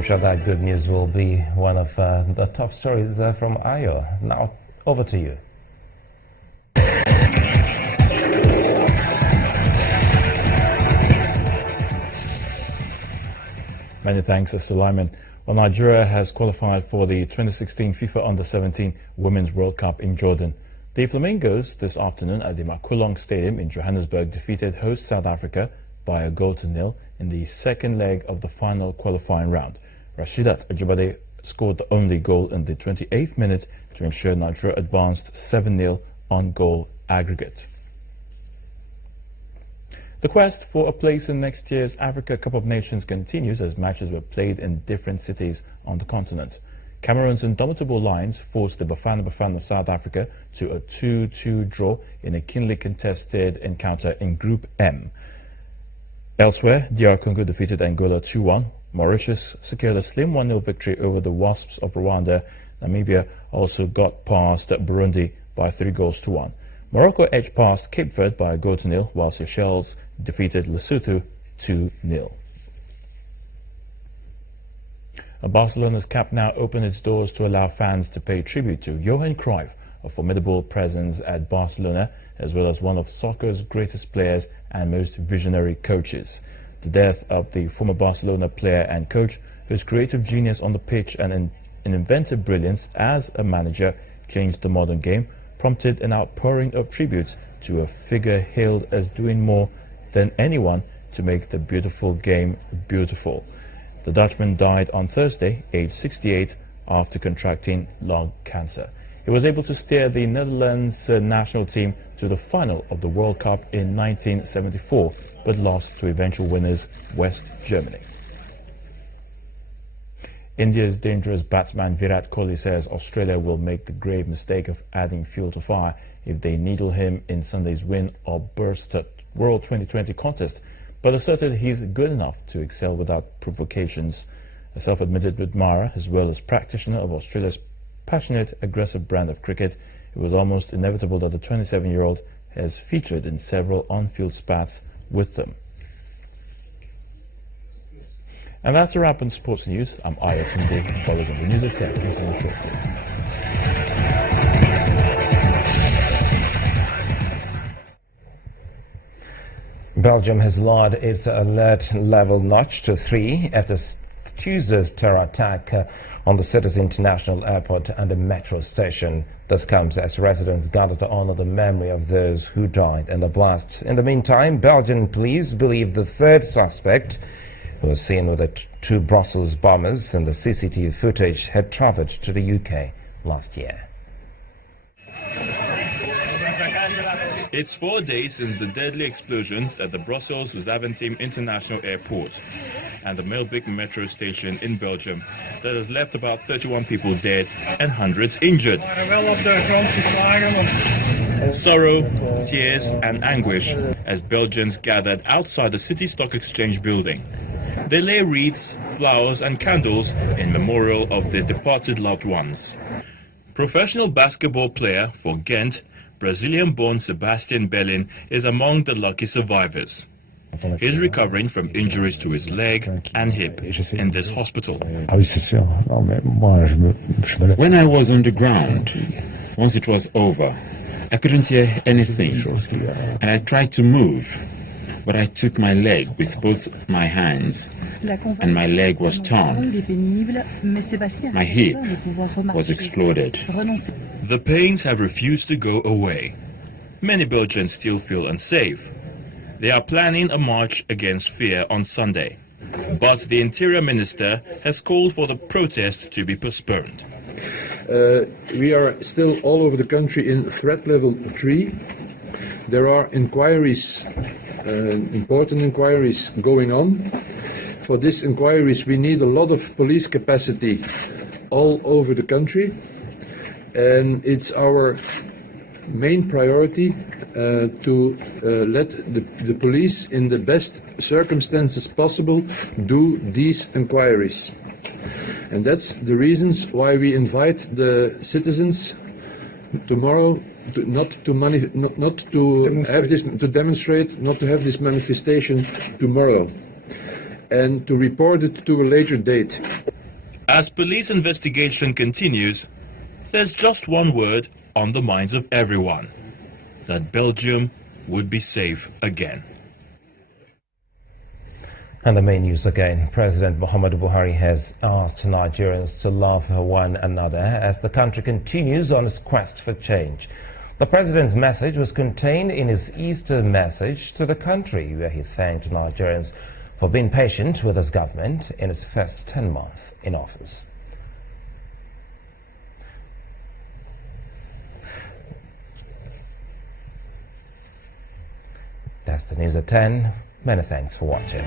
I'm sure that good news will be one of the top stories from Ayo. Now, over to you. Many thanks, Sulaiman. Well, Nigeria has qualified for the 2016 FIFA Under-17 Women's World Cup in Jordan. The Flamingos this afternoon at the Makwilong Stadium in Johannesburg defeated host South Africa by 1-0 in the second leg of the final qualifying round. Rashidat Ajibade scored the only goal in the 28th minute to ensure Nigeria advanced 7-0 on goal aggregate. The quest for a place in next year's Africa Cup of Nations continues as matches were played in different cities on the continent. Cameroon's indomitable Lions forced the Bafana Bafana of South Africa to a 2-2 draw in a keenly contested encounter in Group M. Elsewhere, DR Congo defeated Angola 2-1. Mauritius secured a slim 1-0 victory over the Wasps of Rwanda. Namibia also got past Burundi by 3-1. Morocco edged past Cape Verde by 1-0, while Seychelles defeated Lesotho 2-0. Barcelona's Camp Nou opened its doors to allow fans to pay tribute to Johan Cruyff, a formidable presence at Barcelona, as well as one of soccer's greatest players and most visionary coaches. The death of the former Barcelona player and coach, whose creative genius on the pitch and an inventive brilliance as a manager changed the modern game, prompted an outpouring of tributes to a figure hailed as doing more than anyone to make the beautiful game beautiful. The Dutchman died on Thursday, aged 68, after contracting lung cancer. He was able to steer the Netherlands national team to the final of the World Cup in 1974, but lost to eventual winners West Germany. India's dangerous batsman Virat Kohli says Australia will make the grave mistake of adding fuel to fire if they needle him in Sunday's win or burst at World 2020 contest, but asserted he's good enough to excel without provocations. A self-admitted admirer as well as practitioner of Australia's passionate, aggressive brand of cricket, it was almost inevitable that the 27-year-old has featured in several on-field spats with them. And that's a wrap on sports news. I'm Aya Tunde, colleague on the News at 10. Belgium has lowered its alert level notch to 3 after Tuesday's terror attack on the city's international airport and a metro station. This comes as residents gather to honor the memory of those who died in the blast. In the meantime, Belgian police believe the third suspect, who was seen with the 2 Brussels bombers in the CCTV footage, had travelled to the UK last year. It's 4 days since the deadly explosions at the Brussels-Zaventem International Airport and the Melbeek metro station in Belgium that has left about 31 people dead and hundreds injured. Sorrow, tears and anguish as Belgians gathered outside the City Stock Exchange building. They lay wreaths, flowers and candles in memorial of their departed loved ones. Professional basketball player for Ghent, Brazilian-born Sebastian Bellin is among the lucky survivors. He's recovering from injuries to his leg and hip in this hospital. When I was on the ground, once it was over, I couldn't hear anything, and I tried to move, but I took my leg with both my hands, and my leg was torn. My hip was exploded. The pains have refused to go away. Many Belgians still feel unsafe. They are planning a march against fear on Sunday. But the Interior Minister has called for the protest to be postponed. We are still all over the country in threat level 3. There are inquiries, important inquiries going on. For these inquiries we need a lot of police capacity all over the country. And it's our main priority to let the police in the best circumstances possible do these inquiries. And that's the reasons why we invite the citizens tomorrow not to have this manifestation tomorrow. and to report it to a later date. As police investigation continues, there's just one word on the minds of everyone: that Belgium would be safe again. And the main news again. President Muhammadu Buhari has asked Nigerians to love one another as the country continues on its quest for change. The president's message was contained in his Easter message to the country, where he thanked Nigerians for being patient with his government in its first 10 months in office. That's the news at 10. Many thanks for watching.